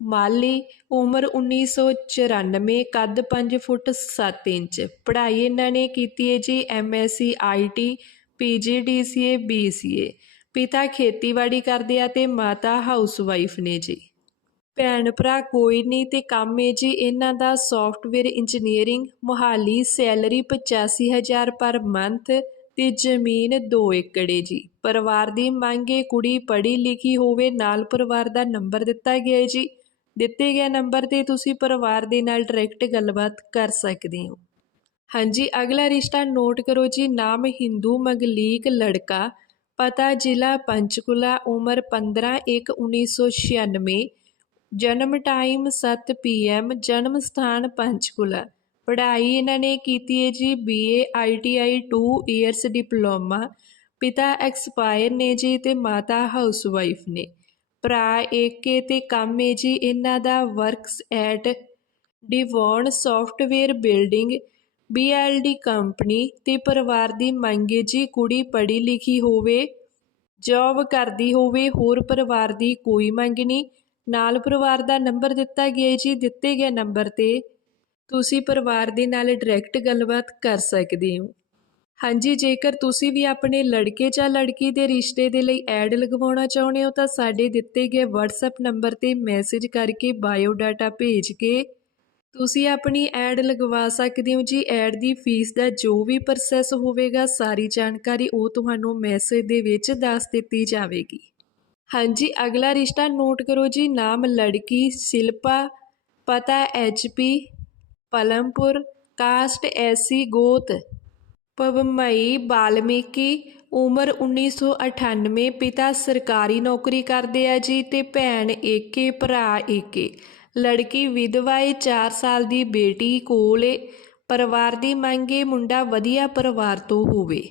ਮਾਲੀ ਉਮਰ 1994 ਕੱਦ 5 ਫੁੱਟ 7 ਇੰਚ। ਪੜ੍ਹਾਈ ਇਹਨਾਂ ਨੇ ਕੀਤੀ ਹੈ ਜੀ ਐਮਐਸਸੀ ਆਈਟੀ ਪੀਜੀਡੀਸੀਏ ਬੀਸੀਏ ਪਿਤਾ ਖੇਤੀਬਾੜੀ ਕਰਦੇ ਆ ਤੇ ਮਾਤਾ ਹਾਊਸਵਾਈਫ ਨੇ ਜੀ। ਭੈਣ ਭਰਾ ਕੋਈ ਨਹੀਂ ਤੇ ਕੰਮ ਹੈ ਜੀ ਇਹਨਾਂ ਦਾ software engineering, Mohali salary 85000 per month ਤੇ ਜ਼ਮੀਨ 2 ਏਕੜ ਹੈ ਜੀ। ਪਰਿਵਾਰ ਦੀ ਮੰਗ ਹੈ ਕੁੜੀ ਪੜ੍ਹੀ ਲਿਖੀ ਹੋਵੇ, ਨਾਲ ਪਰਿਵਾਰ ਦਾ ਨੰਬਰ ਦਿੱਤਾ ਗਿਆ ਹੈ ਜੀ। ਦਿੱਤੇ ਗਏ ਨੰਬਰ ਤੇ ਤੁਸੀਂ ਪਰਿਵਾਰ ਦੇ ਨਾਲ ਡਾਇਰੈਕਟ ਗੱਲਬਾਤ ਕਰ ਸਕਦੇ ਹੋ। ਹਾਂਜੀ, ਅਗਲਾ ਰਿਸ਼ਤਾ ਨੋਟ ਕਰੋ ਜੀ। ਨਾਮ ਹਿੰਦੂ ਮਗਲੀਕ ਲੜਕਾ, ਪਤਾ ਜ਼ਿਲ੍ਹਾ ਪੰਚਕੁਲਾ, ਉਮਰ 15 1 1996 ਜਨਮ ਟਾਈਮ 7 ਪੀਐਮ, ਜਨਮ ਸਥਾਨ ਪੰਚਕੁਲਾ। ਪੜ੍ਹਾਈ ਇਹਨਾਂ ਨੇ ਕੀਤੀ ਹੈ ਜੀ। ਬੀਏ ਆਈਟੀਆਈ 2 ਇਅਰਸ ਡਿਪਲੋਮਾ ਪਿਤਾ ਐਕਸਪਾਇਰ ਨੇ ਜੀ ਤੇ ਮਾਤਾ ਹਾਊਸਵਾਈਫ ਨੇ। ਭਰਾ ਏਕੇ ਤੇ ਕੰਮ ਹੈ ਜੀ, ਇਹਨਾਂ ਦਾ works at Devon software building BLD company ਤੇ ਪਰਿਵਾਰ ਦੀ ਮੰਗ ਹੈ ਜੀ, ਕੁੜੀ ਪੜ੍ਹੀ ਲਿਖੀ ਹੋਵੇ ਜੌਬ ਕਰਦੀ ਹੋਵੇ, ਹੋਰ ਪਰਿਵਾਰ ਦੀ ਕੋਈ ਮੰਗ ਨਹੀਂ। ਨਾਲ ਪਰਿਵਾਰ ਦਾ ਨੰਬਰ ਦਿੱਤਾ ਗਿਆ ਜੀ, ਦਿੱਤੇ ਗਏ ਨੰਬਰ ਤੇ ਤੁਸੀਂ ਪਰਿਵਾਰ ਦੇ ਨਾਲ ਡਾਇਰੈਕਟ ਗੱਲਬਾਤ ਕਰ ਸਕਦੇ ਹੋ। ਹਾਂਜੀ, ਜੇਕਰ ਤੁਸੀਂ ਵੀ ਆਪਣੇ ਲੜਕੇ ਜਾਂ ਲੜਕੀ ਦੇ ਰਿਸ਼ਤੇ ਦੇ ਲਈ ਐਡ ਲਗਵਾਉਣਾ ਚਾਹੁੰਦੇ ਹੋ ਤਾਂ ਸਾਡੇ ਦਿੱਤੇ ਗਏ WhatsApp ਨੰਬਰ ਤੇ ਮੈਸੇਜ ਕਰਕੇ ਬਾਇਓ ਡਾਟਾ ਭੇਜ ਕੇ ਤੁਸੀਂ ਆਪਣੀ ਐਡ ਲਗਵਾ ਸਕਦੇ ਹੋ। ਜੀ, ਐਡ ਦੀ ਫੀਸ ਦਾ ਜੋ ਵੀ ਪ੍ਰੋਸੈਸ ਹੋਵੇਗਾ, ਸਾਰੀ ਜਾਣਕਾਰੀ ਉਹ ਤੁਹਾਨੂੰ ਮੈਸੇਜ ਦੇ ਵਿੱਚ ਦੱਸ ਦਿੱਤੀ ਜਾਵੇਗੀ। ਹਾਂਜੀ, ਅਗਲਾ ਰਿਸ਼ਤਾ ਨੋਟ ਕਰੋ ਜੀ, ਨਾਮ ਲੜਕੀ, ਸ਼ਿਲਪਾ, ਪਤਾ ਐਚਪੀ ਪਲਮਪੁਰ, ਕਾਸਟ ਐਸੀ ਗੋਤ। ਪਵਮਈ ਬਾਲਮੀਕੀ ਉਮਰ 1998 ਪਿਤਾ ਸਰਕਾਰੀ ਨੌਕਰੀ ਕਰਦੇ ਆ ਜੀ ਤੇ ਭੈਣ ਏਕੇ, ਭਰਾ ਏਕੇ। ਲੜਕੀ ਵਿਧਵਾ ਏ 4 ਸਾਲ ਦੀ ਬੇਟੀ ਕੋਲ ਏ। ਪਰਿਵਾਰ ਦੀ ਮੰਗ ਏ, ਮੁੰਡਾ ਵਧੀਆ ਪਰਿਵਾਰ ਤੋਂ ਹੋਵੇ।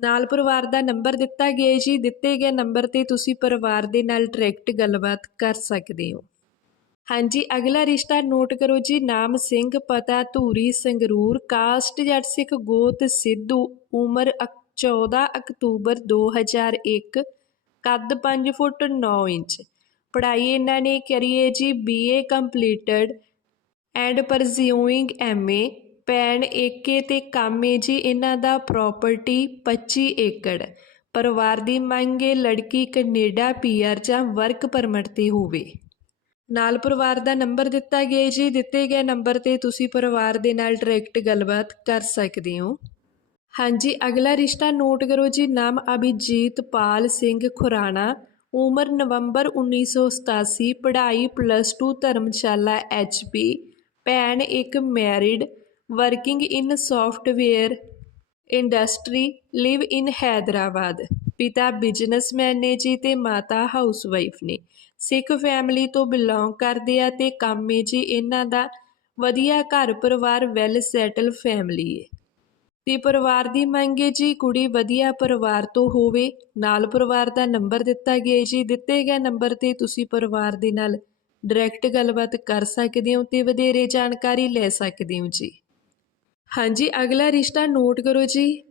ਨਾਲ ਪਰਿਵਾਰ ਦਾ ਨੰਬਰ ਦਿੱਤਾ ਗਿਆ ਜੀ। ਦਿੱਤੇ ਗਏ ਨੰਬਰ ਤੇ ਤੁਸੀਂ ਪਰਿਵਾਰ ਦੇ ਨਾਲ ਡਾਇਰੈਕਟ ਗੱਲਬਾਤ ਕਰ ਸਕਦੇ ਹੋ। ਹਾਂਜੀ, ਅਗਲਾ ਰਿਸ਼ਤਾ ਨੋਟ ਕਰੋ ਜੀ। ਨਾਮ ਸਿੰਘ, ਪਤਾ ਧੂਰੀ, ਸੰਗਰੂਰ, ਕਾਸਟ ਜੱਟ ਸਿੱਖ, ਗੋਤ ਸਿੱਧੂ, ਉਮਰ ਅਕ- 14 ਅਕਤੂਬਰ 2001 ਕੱਦ 5 ਫੁੱਟ 9 ਇੰਚ। ਪੜ੍ਹਾਈ ਇਹਨਾਂ ਨੇ ਕਰੀ ਹੈ ਜੀ BA completed and pursuing MA ਪੈਣ ਏਕੇ ਤੇ ਕੰਮ ਹੈ ਜੀ, ਇਹਨਾਂ ਦਾ ਪ੍ਰਾਪਰਟੀ 25 ਏਕੜ। ਪਰਿਵਾਰ ਦੀ ਮੰਗ ਹੈ ਲੜਕੀ ਕੈਨੇਡਾ ਪੀਆਰ ਜਾਂ ਵਰਕ ਪਰਮਿਟ ਤੇ ਹੋਵੇ। ਨਾਲ ਪਰਿਵਾਰ ਦਾ ਨੰਬਰ ਦਿੱਤਾ ਗਿਆ ਜੀ। ਦਿੱਤੇ ਗਏ ਨੰਬਰ ਤੇ ਤੁਸੀਂ ਪਰਿਵਾਰ ਦੇ ਨਾਲ ਡਾਇਰੈਕਟ ਗੱਲਬਾਤ ਕਰ ਸਕਦੇ ਹੋ। ਹਾਂਜੀ, ਅਗਲਾ ਰਿਸ਼ਤਾ ਨੋਟ ਕਰੋ ਜੀ। ਨਾਮ ਅਭਿਜੀਤ ਪਾਲ ਸਿੰਘ ਖੁਰਾਣਾ। ਉਮਰ ਨਵੰਬਰ 1987 ਪੜ੍ਹਾਈ ਪਲੱਸ 2 ਧਰਮਸ਼ਾਲਾ ਐਚਪੀ ਭੈਣ ਇੱਕ married working in software industry live in Hyderabad. ਪਿਤਾ ਬਿਜ਼ਨਸਮੈਨ ਨੇ ਜੀ ਤੇ ਮਾਤਾ ਹਾਊਸਵਾਈਫ ਨੇ। ਸਿੱਖ ਫੈਮਿਲੀ ਤੋਂ ਬਿਲੋਂਗ ਕਰਦੇ ਆ ਤੇ ਕੰਮ ਹੈ ਜੀ ਇਹਨਾਂ ਦਾ। ਵਧੀਆ ਘਰ ਪਰਿਵਾਰ ਵੈਲ ਸੈਟਲ ਫੈਮਿਲੀ ਹੈ ਤੇ ਪਰਿਵਾਰ ਦੀ ਮੰਗ ਹੈ ਜੀ ਕੁੜੀ ਵਧੀਆ ਪਰਿਵਾਰ ਤੋਂ ਹੋਵੇ, ਨਾਲ ਪਰਿਵਾਰ ਦਾ ਨੰਬਰ ਦਿੱਤਾ ਗਿਆ ਜੀ। ਦਿੱਤੇ ਗਏ ਨੰਬਰ ਤੇ ਤੁਸੀਂ ਪਰਿਵਾਰ ਦੇ ਨਾਲ ਡਾਇਰੈਕਟ ਗੱਲਬਾਤ ਕਰ ਸਕਦੇ ਹੋ ਤੇ ਵਧੇਰੇ ਜਾਣਕਾਰੀ ਲੈ ਸਕਦੇ ਹੋ ਜੀ। ਹਾਂਜੀ, ਅਗਲਾ ਰਿਸ਼ਤਾ ਨੋਟ ਕਰੋ ਜੀ।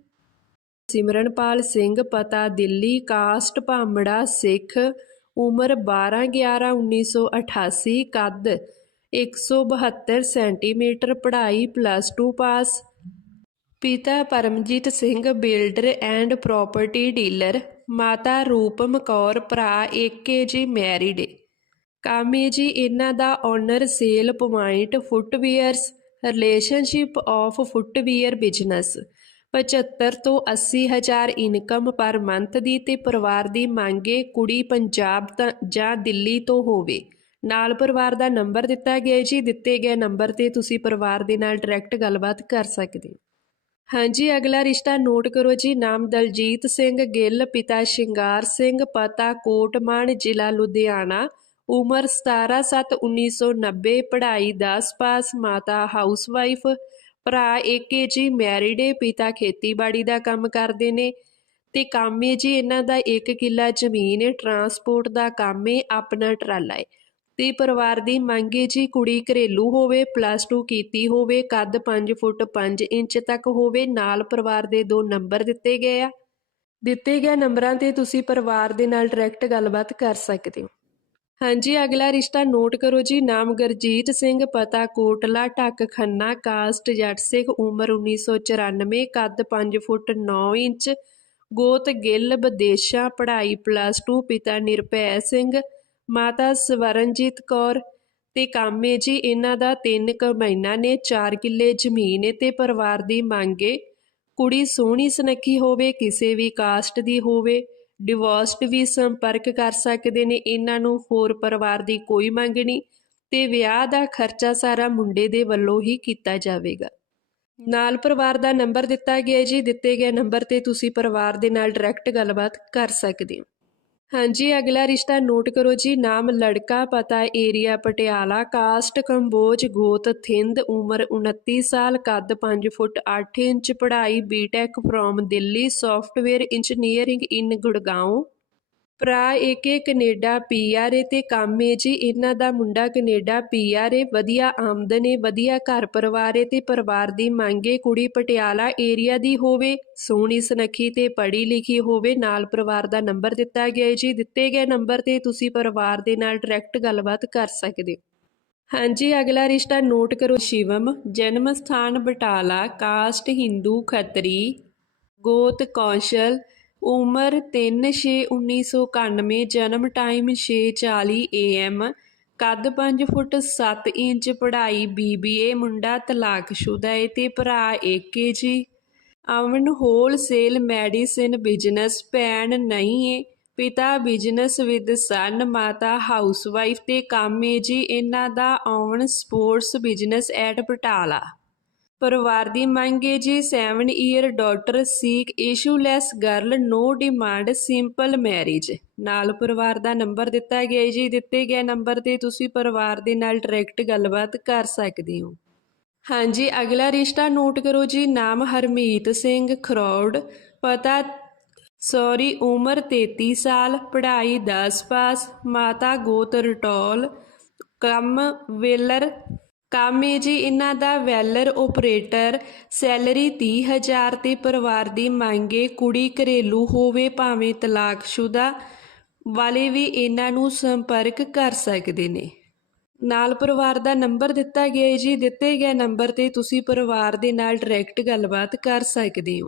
ਸਿਮਰਨਪਾਲ ਸਿੰਘ, ਪਤਾ, ਦਿੱਲੀ, ਕਾਸਟ, ਭਾਮੜਾ, ਸਿੱਖ ਉਮਰ 12 11 1988 ਕੱਦ 172 ਸੈਂਟੀਮੀਟਰ, ਪੜ੍ਹਾਈ ਪਲੱਸ 2 ਪਾਸ। ਪਿਤਾ Paramjit Singh, builder and property dealer. ਮਾਤਾ ਰੂਪਮ ਕੌਰ, ਭਰਾ ਏਕੇ ਜੀ, ਮੈਰਿਡ। ਏ ਕਾਮੇ ਜੀ ਇਹਨਾਂ ਦਾ owner, sale point, footwears, relationship of footwear business. 75 ਤੋਂ 80 ਹਜ਼ਾਰ ਇਨਕਮ ਪਰ ਮੰਥ ਦੀ ਤੇ ਪਰਿਵਾਰ ਦੀ ਮੰਗੇ ਕੁੜੀ ਪੰਜਾਬ ਤਾਂ ਜਾਂ ਦਿੱਲੀ ਤੋਂ ਹੋਵੇ। ਨਾਲ ਪਰਿਵਾਰ ਦਾ ਨੰਬਰ ਦਿੱਤਾ ਗਿਆ ਜੀ। ਦਿੱਤੇ ਗਏ ਨੰਬਰ ਤੇ ਤੁਸੀਂ ਪਰਿਵਾਰ ਦੇ ਨਾਲ ਡਾਇਰੈਕਟ ਗੱਲਬਾਤ ਕਰ ਸਕਦੇ ਹੋ। ਹਾਂਜੀ, ਅਗਲਾ ਰਿਸ਼ਤਾ ਨੋਟ ਕਰੋ ਜੀ। ਨਾਮ ਦਲਜੀਤ ਸਿੰਘ, ਗਿੱਲ, ਪਿਤਾ ਸ਼ਿੰਗਾਰ ਸਿੰਘ, ਪਤਾ ਕੋਟਮਾਨ, ਜ਼ਿਲ੍ਹਾ ਲੁਧਿਆਣਾ। ਉਮਰ 17/7/1990 ਪੜ੍ਹਾਈ 10 ਪਾਸ, ਮਾਤਾ ਹਾਊਸਵਾਈਫ ਭਰਾ ਏਕੇ ਜੀ ਮੈਰਿਡ ਏ, ਪਿਤਾ ਖੇਤੀਬਾੜੀ ਦਾ ਕੰਮ ਕਰਦੇ ਨੇ ਤੇ ਕੰਮ ਏ ਜੀ ਇਹਨਾਂ ਦਾ 1 ਕਿੱਲਾ ਜ਼ਮੀਨ ਏ ਟਰਾਂਸਪੋਰਟ ਦਾ ਕੰਮ ਏ, ਆਪਣਾ ਟਰਾਲਾ ਏ। ਤੇ ਪਰਿਵਾਰ ਦੀ ਮੰਗ ਏ ਜੀ ਕੁੜੀ ਘਰੇਲੂ ਹੋਵੇ ਪਲੱਸ 2 ਕੀਤੀ ਹੋਵੇ, ਕੱਦ 5 ਫੁੱਟ 5 ਇੰਚ ਤੱਕ ਹੋਵੇ, ਨਾਲ ਪਰਿਵਾਰ ਦੇ ਦੋ ਨੰਬਰ ਦਿੱਤੇ ਗਏ ਆ। ਦਿੱਤੇ ਗਏ ਨੰਬਰਾਂ ਤੇ ਤੁਸੀਂ ਪਰਿਵਾਰ ਦੇ ਨਾਲ ਡਾਇਰੈਕਟ ਗੱਲਬਾਤ ਕਰ ਸਕਦੇ ਹੋ। ਹਾਂਜੀ, ਅਗਲਾ ਰਿਸ਼ਤਾ ਨੋਟ ਕਰੋ ਜੀ। ਨਾਮ ਗੁਰਜੀਤ ਸਿੰਘ, ਪਤਾ ਕੋਟਲਾ, ਢੱਕ ਖੰਨਾ, ਕਾਸਟ ਜੱਟ ਸਿੰਘ ਉਮਰ 1994 ਕੱਦ 5 ਫੁੱਟ 9 ਇੰਚ, ਗੋਤ ਗਿੱਲ, ਵਿਦੇਸ਼ਾਂ, ਪੜ੍ਹਾਈ ਪਲੱਸ 2 ਪਿਤਾ ਨਿਰਭੈ ਸਿੰਘ, ਮਾਤਾ ਸਵਰਨਜੀਤ ਕੌਰ ਤੇ ਕਾਮੇ ਜੀ, ਇਹਨਾਂ ਦਾ ਤਿੰਨ ਕੁ ਮਹੀਨਾ ਨੇ 4 ਕਿੱਲੇ ਜ਼ਮੀਨ ਏ ਤੇ ਪਰਿਵਾਰ ਦੀ ਮੰਗ ਏ। ਕੁੜੀ ਸੋਹਣੀ ਸੁਨੱਖੀ ਹੋਵੇ, ਕਿਸੇ ਵੀ ਕਾਸਟ ਦੀ ਹੋਵੇ। ਡਿਵੋਰਸਡ ਵੀ ਸੰਪਰਕ ਕਰ ਸਕਦੇ ਨੇ, ਇਹਨਾਂ ਨੂੰ ਹੋਰ ਪਰਿਵਾਰ ਦੀ ਕੋਈ ਮੰਗ ਨਹੀਂ ਤੇ ਵਿਆਹ ਦਾ ਖਰਚਾ ਸਾਰਾ ਮੁੰਡੇ ਦੇ ਵੱਲੋਂ ਹੀ ਕੀਤਾ ਜਾਵੇਗਾ। ਨਾਲ ਪਰਿਵਾਰ ਦਾ ਨੰਬਰ ਦਿੱਤਾ ਗਿਆ ਜੀ, ਦਿੱਤੇ ਗਏ ਨੰਬਰ ਤੇ ਤੁਸੀਂ ਪਰਿਵਾਰ ਦੇ ਨਾਲ ਡਾਇਰੈਕਟ ਗੱਲਬਾਤ ਕਰ ਸਕਦੇ ਹੋ। ਹਾਂਜੀ, ਅਗਲਾ ਰਿਸ਼ਤਾ ਨੋਟ ਕਰੋ ਜੀ। ਨਾਮ ਲੜਕਾ, ਪਤਾ ਏਰੀਆ, ਪਟਿਆਲਾ। ਕਾਸਟ ਕੰਬੋਜ, ਗੋਤ ਥਿੰਦ, ਉਮਰ 29 ਸਾਲ, ਕੱਦ 5 ਫੁੱਟ 8 ਇੰਚ, ਪੜ੍ਹਾਈ BTech from Delhi, software engineering in Gurgaon ਭਰਾ ਏਕੇ ਕੈਨੇਡਾ ਪੀਆਰ ਏ ਤੇ ਕੰਮ ਏ ਜੀ। ਇਹਨਾਂ ਦਾ ਮੁੰਡਾ ਕੈਨੇਡਾ ਪੀਆਰ ਏ ਵਧੀਆ ਆਮਦਨ ਏ, ਵਧੀਆ ਘਰ ਪਰਿਵਾਰ ਏ ਤੇ ਪਰਿਵਾਰ ਦੀ ਮੰਗ ਏ। ਕੁੜੀ ਪਟਿਆਲਾ ਏਰੀਆ ਦੀ ਹੋਵੇ, ਸੋਹਣੀ ਸੁਨੱਖੀ ਤੇ ਪੜ੍ਹੀ ਲਿਖੀ ਹੋਵੇ, ਨਾਲ ਪਰਿਵਾਰ ਦਾ ਨੰਬਰ ਦਿੱਤਾ ਗਿਆ ਏ ਜੀ। ਦਿੱਤੇ ਗਏ ਨੰਬਰ ਤੇ ਤੁਸੀਂ ਪਰਿਵਾਰ ਦੇ ਨਾਲ ਡਾਇਰੈਕਟ ਗੱਲਬਾਤ ਕਰ ਸਕਦੇ ਹੋ। ਹਾਂਜੀ, ਅਗਲਾ ਰਿਸ਼ਤਾ ਨੋਟ ਕਰੋ ਸ਼ਿਵਮ। ਜਨਮ ਸਥਾਨ ਬਟਾਲਾ, ਕਾਸਟ ਹਿੰਦੂ ਖੱਤਰੀ, ਗੋਤ ਕੌਸ਼ਲ ਉਮਰ 3/6/1991 ਜਨਮ ਟਾਈਮ 6:40 AM ਕੱਦ 5 ਫੁੱਟ 7 ਇੰਚ, ਪੜ੍ਹਾਈ BBA ਮੁੰਡਾ ਤਲਾਕਸ਼ੁਦਾ ਏ ਤੇ ਭਰਾ ਏਕੇ ਜੀ। ਅਮਨ ਹੋਲਸੇਲ ਮੈਡੀਸਿਨ ਬਿਜ਼ਨਸ, ਭੈਣ ਨਹੀਂ ਏ, ਪਿਤਾ ਬਿਜ਼ਨਸ ਵਿਦ ਸਨ, ਮਾਤਾ ਹਾਊਸਵਾਈਫ ਤੇ ਕੰਮ ਏ ਜੀ। ਇਹਨਾਂ ਦਾ own sports business at Batala. ਪਰਿਵਾਰ ਦੀ ਮੰਗ ਹੈ ਜੀ। 7 year daughter seek issueless girl no demand simple marriage ਨਾਲ ਪਰਿਵਾਰ ਦਾ ਨੰਬਰ ਦਿੱਤਾ ਗਿਆ ਜੀ। ਦਿੱਤੇ ਗਏ ਨੰਬਰ ਤੇ ਤੁਸੀਂ ਪਰਿਵਾਰ ਦੇ ਨਾਲ ਡਾਇਰੈਕਟ ਗੱਲਬਾਤ ਕਰ ਸਕਦੇ ਹੋ। ਹਾਂਜੀ, ਅਗਲਾ ਰਿਸ਼ਤਾ ਨੋਟ ਕਰੋ ਜੀ। ਨਾਮ ਹਰਮੀਤ ਸਿੰਘ ਖਰੌੜ। ਪਤਾ ਸੌਰੀ ਉਮਰ 33 ਸਾਲ, ਪੜ੍ਹਾਈ 10 ਪਾਸ, ਮਾਤਾ ਗੋਤ ਰਟੋਲ, ਕੰਮ, ਵੇਲਰ ਕੰਮ ਏ ਜੀ, ਇਹਨਾਂ ਦਾ ਵੈਲਰ ਆਪਰੇਟਰ ਸੈਲਰੀ 30000 ਤੇ ਪਰਿਵਾਰ ਦੀ ਮੰਗੇ ਕੁੜੀ ਘਰੇਲੂ ਹੋਵੇ ਭਾਵੇਂ ਤਲਾਕਸ਼ੁਦਾ ਵਾਲੇ ਵੀ ਇਹਨਾਂ ਨੂੰ ਸੰਪਰਕ ਕਰ ਸਕਦੇ ਨੇ। ਨਾਲ ਪਰਿਵਾਰ ਦਾ ਨੰਬਰ ਦਿੱਤਾ ਗਿਆ ਹੈ ਜੀ, ਦਿੱਤੇ ਗਏ ਨੰਬਰ ਤੇ ਤੁਸੀਂ ਪਰਿਵਾਰ ਦੇ ਨਾਲ ਡਾਇਰੈਕਟ ਗੱਲਬਾਤ ਕਰ ਸਕਦੇ ਹੋ।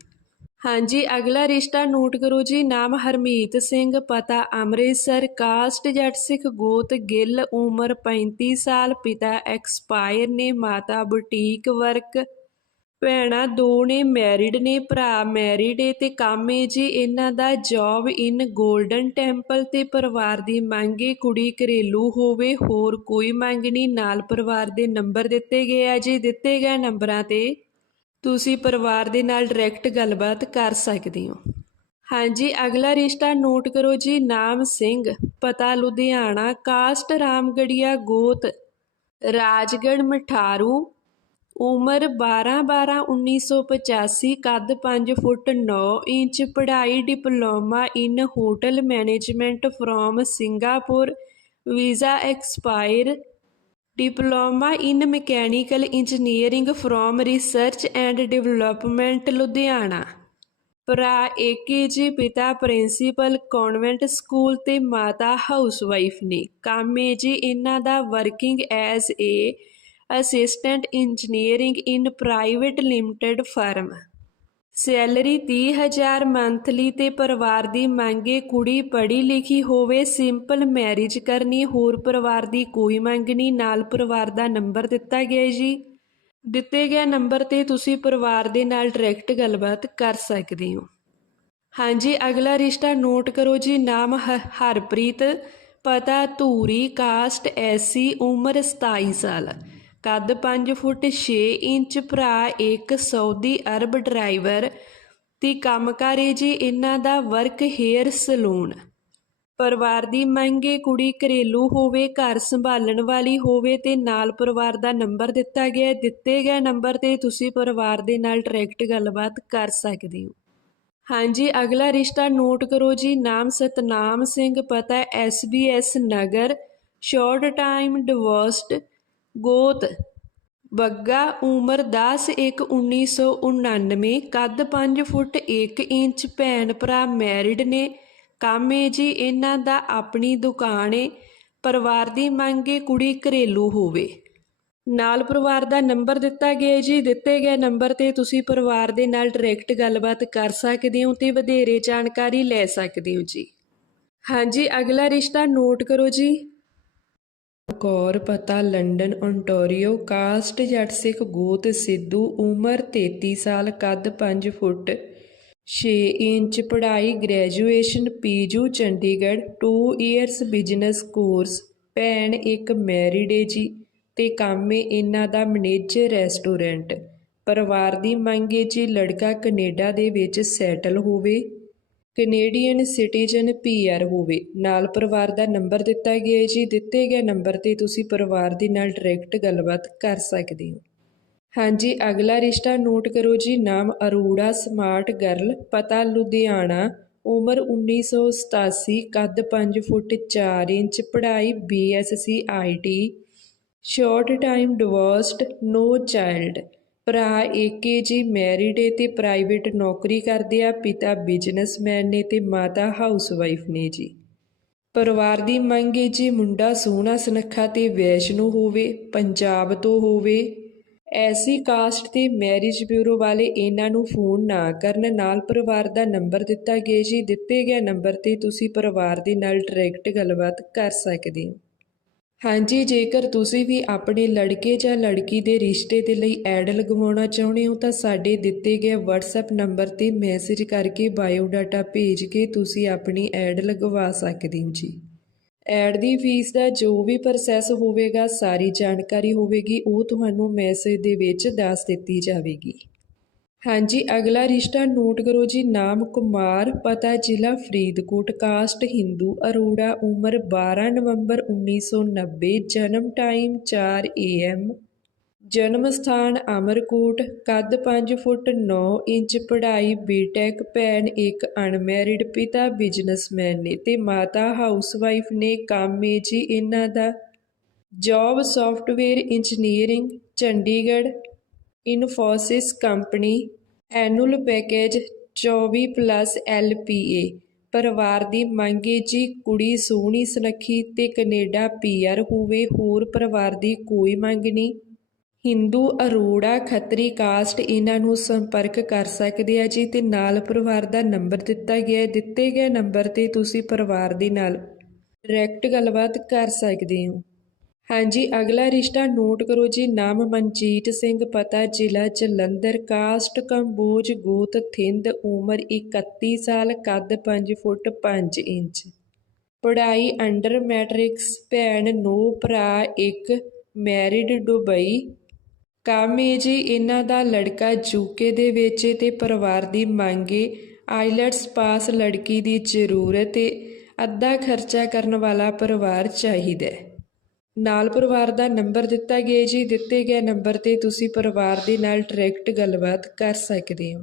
ਹਾਂਜੀ, ਅਗਲਾ ਰਿਸ਼ਤਾ ਨੋਟ ਕਰੋ ਜੀ। ਨਾਮ ਹਰਮੀਤ ਸਿੰਘ, ਪਤਾ ਅੰਮ੍ਰਿਤਸਰ, ਕਾਸਟ ਜੱਟ ਸਿੱਖ ਗੋਤ, ਗਿੱਲ ਉਮਰ 35 ਸਾਲ, ਪਿਤਾ ਐਕਸਪਾਇਰ ਨੇ, ਮਾਤਾ ਬੁਟੀਕ ਵਰਕ, ਭੈਣਾਂ ਦੋ ਨੇ, ਮੈਰਿਡ ਨੇ, ਭਰਾ ਮੈਰਿਡ ਏ ਤੇ ਕੰਮ ਏ ਜੀ। ਇਹਨਾਂ ਦਾ ਜੌਬ ਇਨ 골ਡਨ ਟੈਂਪਲ ਤੇ ਪਰਿਵਾਰ ਦੀ ਮੰਗ ਏ, ਕੁੜੀ ਘਰੇਲੂ ਹੋਵੇ, ਹੋਰ ਕੋਈ ਮੰਗ ਨਹੀਂ। ਨਾਲ ਪਰਿਵਾਰ ਦੇ ਨੰਬਰ ਦਿੱਤੇ ਗਏ ਆ ਜੀ। ਦਿੱਤੇ ਗਏ ਨੰਬਰਾਂ ਤੇ ਤੁਸੀਂ ਪਰਿਵਾਰ ਦੇ ਨਾਲ ਡਾਇਰੈਕਟ ਗੱਲਬਾਤ ਕਰ ਸਕਦੇ ਹੋ। ਹਾਂਜੀ, ਅਗਲਾ ਰਿਸ਼ਤਾ ਨੋਟ ਕਰੋ ਜੀ, ਨਾਮ ਸਿੰਘ, ਪਤਾ ਲੁਧਿਆਣਾ, ਕਾਸਟ ਰਾਮਗੜੀਆ, ਗੋਤ ਰਾਜਗੜ ਮਠਾਰੂ, ਉਮਰ 12-12-1985 ਕੱਦ 5 ਫੁੱਟ 9 ਇੰਚ, ਪੜ੍ਹਾਈ, diploma in hotel management from Singapore, visa expire diploma in mechanical engineering from research and development Ludhiana ਭਰਾ ਏਕੇ ਜੀ ਪਿਤਾ ਪ੍ਰਿੰਸੀਪਲ ਕਨਵੈਂਟ ਸਕੂਲ ਤੇ ਮਾਤਾ ਹਾਊਸਵਾਈਫ ਨੇ। ਕਾਮੇ ਜੀ ਇਹਨਾਂ ਦਾ working as a assistant engineering in private limited firm salary 30000 monthly ਤੇ ਪਰਿਵਾਰ ਦੀ ਮੰਗੇ ਕੁੜੀ ਪੜ੍ਹੀ ਲਿਖੀ ਹੋਵੇ, ਸਿੰਪਲ ਮੈਰਿਜ ਕਰਨੀ, ਹੋਰ ਪਰਿਵਾਰ ਦੀ ਕੋਈ ਮੰਗ ਨਹੀਂ, ਨਾਲ ਪਰਿਵਾਰ ਦਾ ਨੰਬਰ ਦਿੱਤਾ ਗਿਆ ਜੀ। ਦਿੱਤੇ ਗਏ ਨੰਬਰ ਤੇ ਤੁਸੀਂ ਪਰਿਵਾਰ ਦੇ ਨਾਲ ਡਾਇਰੈਕਟ ਗੱਲਬਾਤ ਕਰ ਸਕਦੇ ਹੋ। ਹਾਂਜੀ, ਅਗਲਾ ਰਿਸ਼ਤਾ ਨੋਟ ਕਰੋ ਜੀ, ਨਾਮ ਹ- ਹਰਪ੍ਰੀਤ, ਪਤਾ ਧੂਰੀ, ਕਾਸਟ, ਐਸੀ ਉਮਰ 27 ਸਾਲ। ਕੱਦ 5 ਫੁੱਟ 6 ਇੰਚ ਭਰਾ ਇੱਕ ਸਾਊਦੀ ਅਰਬ ਡਰਾਈਵਰ ਤੇ ਕੰਮਕਾਰੇ ਜੀ ਇਹਨਾਂ ਦਾ ਵਰਕ ਹੇਅਰ ਸਲੂਨ। ਪਰਿਵਾਰ ਦੀ ਮੰਗੇ ਕੁੜੀ ਘਰੇਲੂ ਹੋਵੇ, ਘਰ ਸੰਭਾਲਣ ਵਾਲੀ ਹੋਵੇ ਤੇ ਨਾਲ ਪਰਿਵਾਰ ਦਾ ਨੰਬਰ ਦਿੱਤਾ ਗਿਆ ਦਿੱਤੇ ਗਏ ਨੰਬਰ ਤੇ ਤੁਸੀਂ ਪਰਿਵਾਰ ਦੇ ਨਾਲ ਡਾਇਰੈਕਟ ਗੱਲਬਾਤ ਕਰ ਸਕਦੇ ਹੋ। ਹਾਂਜੀ, ਅਗਲਾ ਰਿਸ਼ਤਾ ਨੋਟ ਕਰੋ ਜੀ। ਨਾਮ ਸਤਨਾਮ ਸਿੰਘ, ਪਤਾ S Nagar, short time divorced ਗੋਤ। ਬੱਗਾ ਉਮਰ 10 1 1999 ਕੱਦ 5 ਫੁੱਟ 1 ਇੰਚ, ਭੈਣ ਭਰਾ ਮੈਰਿਡ ਨੇ। ਕੰਮ ਏ ਜੀ, ਇਹਨਾਂ ਦਾ ਆਪਣੀ ਦੁਕਾਨ ਏ। ਪਰਿਵਾਰ ਦੀ ਮੰਗ ਏ ਕੁੜੀ ਘਰੇਲੂ ਹੋਵੇ। ਨਾਲ ਪਰਿਵਾਰ ਦਾ ਨੰਬਰ ਦਿੱਤਾ ਗਿਆ ਜੀ। ਦਿੱਤੇ ਗਏ ਨੰਬਰ ਤੇ ਤੁਸੀਂ ਪਰਿਵਾਰ ਦੇ ਨਾਲ ਡਾਇਰੈਕਟ ਗੱਲਬਾਤ ਕਰ ਸਕਦੇ ਹੋ ਤੇ ਵਧੇਰੇ ਜਾਣਕਾਰੀ ਲੈ ਸਕਦੇ ਹੋ ਜੀ। ਹਾਂਜੀ, ਅਗਲਾ ਰਿਸ਼ਤਾ ਨੋਟ ਕਰੋ ਜੀ। ਕੌਰ, ਪਤਾ, ਲੰਡਨ ontario ਕਾਸਟ ਜੱਟ ਸਿੱਖ ਗੋਤ, ਸਿੱਧੂ, ਉਮਰ 33 ਸਾਲ, ਕੱਦ, ਪੰਜ ਫੁੱਟ, ਛੇ ਇੰਚ, ਪੜ੍ਹਾਈ, ਗ੍ਰੈਜੂਏਸ਼ਨ, ਪੀਜੂ, ਚੰਡੀਗੜ੍ਹ 2 ਇਅਰਸ ਬਿਜ਼ਨਸ ਕੋਰਸ ਭੈਣ, ਇੱਕ ਮੈਰਿਡ ਏ ਜੀ, ਤੇ ਕੰਮ ਇਹਨਾਂ ਦਾ ਮੈਨੇਜਰ ਰੈਸਟੋਰੈਂਟ ਪਰਿਵਾਰ ਦੀ ਮੰਗ ਏ ਜੀ, ਲੜਕਾ ਕੈਨੇਡਾ ਦੇ ਵਿੱਚ ਸੈਟਲ ਹੋਵੇ। ਕੈਨੇਡੀਅਨ ਸਿਟੀਜ਼ਨ ਪੀਆਰ ਹੋਵੇ। ਨਾਲ ਪਰਿਵਾਰ ਦਾ ਨੰਬਰ ਦਿੱਤਾ ਗਿਆ ਹੈ ਜੀ। ਦਿੱਤੇ ਗਏ ਨੰਬਰ ਤੇ ਤੁਸੀਂ ਪਰਿਵਾਰ ਦੇ ਨਾਲ ਡਾਇਰੈਕਟ ਗੱਲਬਾਤ ਕਰ ਸਕਦੇ ਹੋ। ਹਾਂਜੀ, ਅਗਲਾ ਰਿਸ਼ਤਾ ਨੋਟ ਕਰੋ ਜੀ। ਨਾਮ ਅਰੋੜਾ ਸਮਾਰਟ ਗਰਲ, ਪਤਾ ਲੁਧਿਆਣਾ, ਉਮਰ 1987 ਕੱਦ 5 ਫੁੱਟ 4 ਇੰਚ, ਪੜ੍ਹਾਈ BSc IT short time divorced, no child. ਭਰਾ ਏਕੇ ਜੀ ਮੈਰਿਡ ਏ ਤੇ ਪ੍ਰਾਈਵੇਟ ਨੌਕਰੀ ਕਰਦੇ ਆ, ਪਿਤਾ ਬਿਜ਼ਨਸਮੈਨ ਨੇ ਤੇ ਮਾਤਾ ਹਾਊਸਵਾਈਫ ਨੇ ਜੀ। ਪਰਿਵਾਰ ਦੀ ਮੰਗ ਏ ਜੀ ਮੁੰਡਾ ਸੋਹਣਾ ਸੁਨੱਖਾ ਤੇ ਵੈਸ਼ਨੂ ਹੋਵੇ, ਪੰਜਾਬ ਤੋਂ ਹੋਵੇ। ਐਸੀ ਕਾਸਟ ਤੇ ਮੈਰਿਜ ਬਿਊਰੋ ਵਾਲੇ ਇਹਨਾਂ ਨੂੰ ਫੋਨ ਨਾ ਕਰਨ, ਨਾਲ ਪਰਿਵਾਰ ਦਾ ਨੰਬਰ ਦਿੱਤਾ ਗਿਆ ਜੀ। ਦਿੱਤੇ ਗਏ ਨੰਬਰ ਤੇ ਤੁਸੀਂ ਪਰਿਵਾਰ ਦੇ ਨਾਲ ਡਾਇਰੈਕਟ ਗੱਲਬਾਤ ਕਰ ਸਕਦੇ ਹੋ। ਹਾਂਜੀ, ਜੇਕਰ ਤੁਸੀਂ ਵੀ ਆਪਣੇ ਲੜਕੇ ਜਾਂ ਲੜਕੀ ਦੇ ਰਿਸ਼ਤੇ ਦੇ ਲਈ ਐਡ ਲਗਵਾਉਣਾ ਚਾਹੁੰਦੇ ਹੋ, ਤਾਂ ਸਾਡੇ ਦਿੱਤੇ ਗਏ WhatsApp ਨੰਬਰ ਤੇ ਮੈਸੇਜ ਕਰਕੇ ਬਾਇਓਡਾਟਾ ਭੇਜ ਕੇ ਤੁਸੀਂ ਆਪਣੀ ਐਡ ਲਗਵਾ ਸਕਦੇ ਹੋ ਜੀ। ਐਡ ਦੀ ਫੀਸ ਦਾ ਜੋ ਵੀ ਪ੍ਰੋਸੈਸ ਹੋਵੇਗਾ, ਸਾਰੀ ਜਾਣਕਾਰੀ ਹੋਵੇਗੀ, ਉਹ ਤੁਹਾਨੂੰ ਮੈਸੇਜ ਦੇ ਵਿੱਚ ਦੱਸ ਦਿੱਤੀ ਜਾਵੇਗੀ। ਹਾਂਜੀ, ਅਗਲਾ ਰਿਸ਼ਤਾ ਨੋਟ ਕਰੋ ਜੀ, ਨਾਮ ਕੁਮਾਰ, ਪਤਾ ਜ਼ਿਲ੍ਹਾ ਫਰੀਦਕੋਟ, ਕਾਸਟ ਹਿੰਦੂ, ਅਰੋੜਾ, ਉਮਰ 12 ਨਵੰਬਰ 1990 ਜਨਮ ਟਾਈਮ 4 ਏਐਮ ਜਨਮ ਸਥਾਨ ਅਮਰਕੋਟ, ਕੱਦ 5 ਫੁੱਟ 9 ਇੰਚ, ਪੜ੍ਹਾਈ ਬੀਟੈਕ, ਭੈਣ ਇੱਕ ਅਨਮੈਰਿਡ ਪਿਤਾ, ਬਿਜ਼ਨਸਮੈਨ ਨੇ ਤੇ ਮਾਤਾ ਹਾਊਸਵਾਈਫ ਨੇ, ਕੰਮ ਏ ਜੀ ਇਹਨਾਂ ਦਾ, job software engineering, Chandigarh Infosys company annual package 24 plus L P A ਪਰਿਵਾਰ ਦੀ ਮੰਗੇ ਜੀ ਕੁੜੀ ਸੋਹਣੀ, ਸੁਨੱਖੀ ਤੇ ਕੈਨੇਡਾ ਪੀਆਰ ਹੋਵੇ, ਹੋਰ ਪਰਿਵਾਰ ਦੀ ਕੋਈ ਮੰਗ ਨਹੀਂ। ਹਿੰਦੂ ਅਰੋੜਾ ਖੱਤਰੀ ਕਾਸਟ ਇਹਨਾਂ ਨੂੰ ਸੰਪਰਕ ਕਰ ਸਕਦੇ ਆ ਜੀ ਤੇ ਨਾਲ ਪਰਿਵਾਰ ਦਾ ਨੰਬਰ ਦਿੱਤਾ ਗਿਆ ਹੈ। ਦਿੱਤੇ ਗਏ ਨੰਬਰ ਤੇ ਤੁਸੀਂ ਪਰਿਵਾਰ ਦੇ ਨਾਲ ਡਾਇਰੈਕਟ ਗੱਲਬਾਤ ਕਰ ਸਕਦੇ ਹੋ। ਹਾਂਜੀ, ਅਗਲਾ ਰਿਸ਼ਤਾ ਨੋਟ ਕਰੋ ਜੀ। ਨਾਮ ਮਨਜੀਤ ਸਿੰਘ, ਪਤਾ ਜ਼ਿਲ੍ਹਾ ਜਲੰਧਰ। ਕਾਸਟ, ਕੰਬੋਜ, ਗੋਤ, ਥਿੰਦ, ਉਮਰ 31 ਸਾਲ, ਕੱਦ 5 ਫੁੱਟ 5 ਇੰਚ। ਪੜ੍ਹਾਈ ਅੰਡਰ ਮੈਟ੍ਰਿਕਸ, ਭੈਣ, ਨੋ ਭਰਾ, ਇੱਕ, ਮੈਰਿਡ ਦੁਬਈ ਕੰਮ ਏ ਜੀ, ਇਹਨਾਂ ਦਾ ਲੜਕਾ ਯੂਕੇ ਦੇ ਵਿੱਚ ਏ ਤੇ ਪਰਿਵਾਰ ਦੀ ਮੰਗ ਮੰਗੇ ਆਈਲੈਟਸ ਪਾਸ ਲੜਕੀ ਦੀ ਜ਼ਰੂਰਤ ਏ ਅੱਧਾ ਖਰਚਾ ਕਰਨ ਵਾਲਾ ਪਰਿਵਾਰ ਚਾਹੀਦਾ ਹੈ। ਨਾਲ ਪਰਿਵਾਰ ਦਾ ਨੰਬਰ ਦਿੱਤਾ ਗਿਆ ਜੀ। ਦਿੱਤੇ ਗਏ ਨੰਬਰ ਤੇ ਤੁਸੀਂ ਪਰਿਵਾਰ ਦੇ ਨਾਲ ਡਾਇਰੈਕਟ ਗੱਲਬਾਤ ਕਰ ਸਕਦੇ ਹੋ।